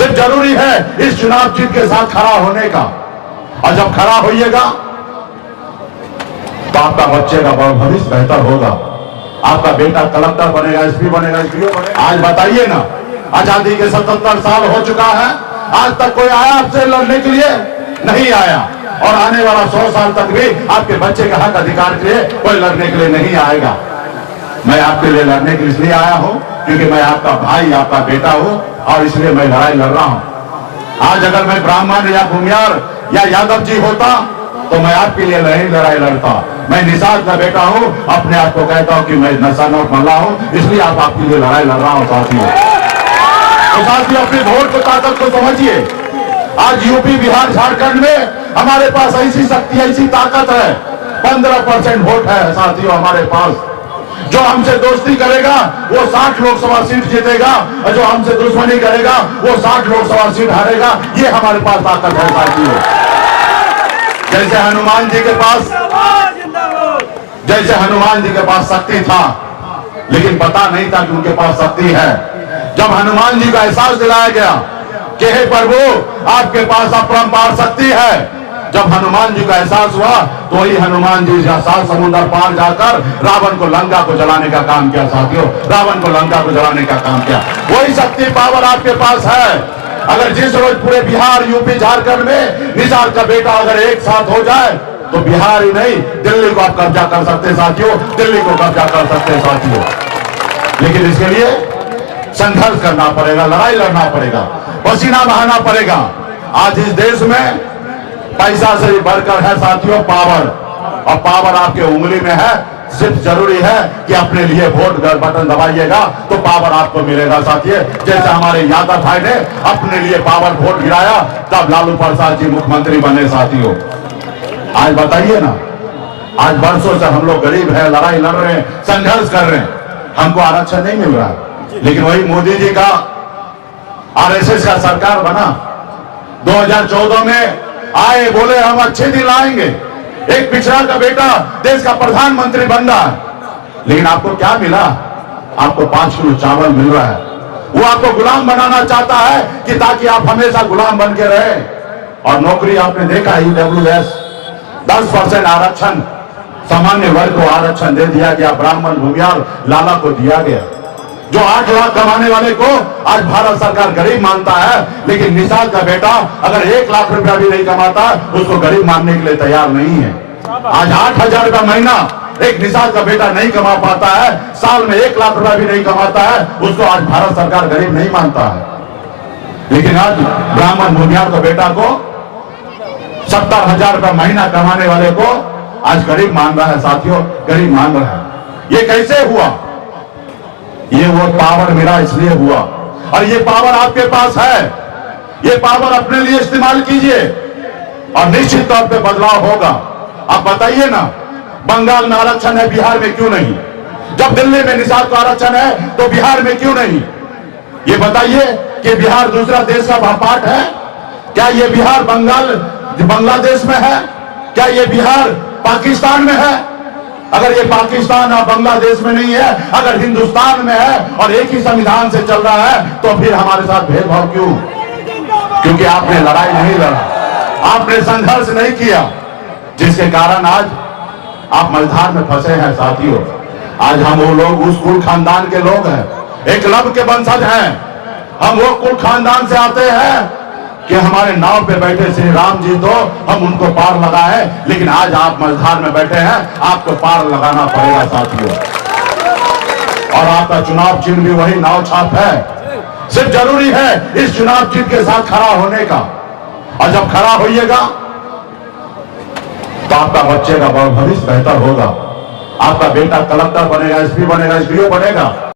सिर्फ जरूरी है इस चुनाव जीत के साथ खड़ा होने का। और जब खड़ा होइएगा तो आपका बच्चे का भविष्य बेहतर होगा। आपका बेटा कलेक्टर बनेगा, एसपी बनेगा, एसडीओ बनेगा। आज बताइए ना, आजादी के 77 साल हो चुका है, आज तक कोई आया आपसे लड़ने के लिए? नहीं आया। और आने वाला 100 साल तक भी आपके बच्चे के हक अधिकार के लिए कोई लड़ने के लिए नहीं आएगा। मैं आपके लिए लड़ने के लिए इसलिए आया हूं क्योंकि मैं आपका भाई, आपका बेटा हूं और इसलिए मैं लड़ाई लड़ रहा हूं। आज अगर मैं ब्राह्मण या भूमियार या यादव जी होता तो मैं आपके लिए नहीं लड़ाई लड़ता। मैं निषाद का बेटा हूं, अपने आप को कहता हूं कि मैं नशा नोट मल्ला हूं, इसलिए आप आपके लिए लड़ाई लड़ रहा हूं साथियों। तो साथियों, अपनी वोट की ताकत को समझिए। आज यूपी, बिहार, झारखंड में हमारे पास ऐसी शक्ति, ऐसी ताकत है। 15% वोट है साथियों हमारे पास। जो हमसे दोस्ती करेगा वो 60 लोकसभा सीट जीतेगा और जो हमसे दुश्मनी करेगा वो 60 लोकसभा सीट हारेगा। ये हमारे पास ताकत है साथियों। जैसे हनुमान जी के पास शक्ति था, लेकिन पता नहीं था कि उनके पास शक्ति है। जब हनुमान जी का एहसास दिलाया गया कि हे प्रभु, आपके पास अपरंपार शक्ति है, जब हनुमान जी का एहसास हुआ तो वही हनुमान जी 7 समुद्र पार जाकर रावण को, लंका को जलाने का काम किया साथियों। रावण को लंका को जलाने का काम किया। वही शक्ति, पावर आपके पास है। अगर जिस रोज पूरे बिहार, यूपी, झारखंड में निषाद का बेटा अगर एक साथ हो जाए तो बिहार ही नहीं, दिल्ली को आप कब्जा कर सकते साथियों, दिल्ली को कब्जा कर सकते साथियों। लेकिन इसके लिए संघर्ष करना पड़ेगा, लड़ाई लड़ना पड़ेगा, पसीना बहाना पड़ेगा। आज इस देश में पैसा से बढ़कर है साथियों पावर, और पावर आपके उंगली में है। सिर्फ जरूरी है कि अपने लिए वोट बटन दबाइएगा तो पावर आपको मिलेगा साथियों। जैसे हमारे यादव भाई ने अपने लिए पावर वोट गिराया, तब लालू प्रसाद जी मुख्यमंत्री बने साथियों। आज बताइए ना, आज वर्षों से हम लोग गरीब हैं, लड़ाई लड़ रहे हैं, संघर्ष कर रहे हैं, हमको आरक्षण नहीं मिल रहा। लेकिन वही मोदी जी का आरएसएस का सरकार बना, 2014 में आए, बोले हम अच्छे दिन लाएंगे, एक पिछड़ा का बेटा देश का प्रधानमंत्री बन रहा है। लेकिन आपको क्या मिला? आपको 5 किलो चावल मिल रहा है। वो आपको गुलाम बनाना चाहता है कि ताकि आप हमेशा गुलाम बन के रहे। और नौकरी आपने देखा, ईडब्ल्यूएस 10% आरक्षण, सामान्य वर्ग को आरक्षण दे दिया गया, ब्राह्मण, भूमियार, लाला को दिया गया। जो 8 लाख कमाने वाले को आज भारत सरकार गरीब मानता है, लेकिन निषाद का बेटा अगर 1 लाख रुपया भी नहीं कमाता उसको गरीब मानने के लिए तैयार नहीं है। आज 8,000 रुपया महीना एक निषाद का बेटा नहीं कमा पाता है, साल में 1 लाख रुपया भी नहीं कमाता है, उसको आज भारत सरकार गरीब नहीं मानता है। लेकिन आज ब्राह्मण, भूमियार का बेटा को 70,000 रुपया महीना कमाने वाले को आज गरीब मान रहा है साथियों, गरीब मान रहा है। ये कैसे हुआ? ये वो पावर मिला इसलिए हुआ, और ये पावर आपके पास है। ये पावर अपने लिए इस्तेमाल कीजिए और निश्चित तौर पे बदलाव होगा। आप बताइए ना, बंगाल में आरक्षण है, बिहार में क्यों नहीं? जब दिल्ली में निषाद का आरक्षण है तो बिहार में क्यों नहीं? ये बताइए कि बिहार दूसरा देश का पार्ट है क्या? ये बिहार बांग्लादेश में है क्या? ये बिहार पाकिस्तान में है? अगर ये पाकिस्तान और बांग्लादेश में नहीं है, अगर हिंदुस्तान में है और एक ही संविधान से चल रहा है, तो फिर हमारे साथ भेदभाव क्यों? क्योंकि आपने लड़ाई नहीं लड़ा, आपने संघर्ष नहीं किया, जिसके कारण आज आप मझधार में फंसे हैं साथियों। आज हम वो लोग उस कुल खानदान के लोग हैं, एकलव्य के वंशज हैं। हम वो कुल खानदान से आते हैं कि हमारे नाव पे बैठे श्री राम जी तो हम उनको पार लगाए, लेकिन आज आप मझधार में बैठे हैं, आपको पार लगाना पड़ेगा साथियों। और आपका चुनाव चिन्ह भी वही नाव छाप है। सिर्फ जरूरी है इस चुनाव चिन्ह के साथ खड़ा होने का। और जब खड़ा होइएगा तो आपका बच्चे का भविष्य बेहतर होगा। आपका बेटा कलेक्टर बनेगा, एसपी बनेगा, एसडीओ बनेगा।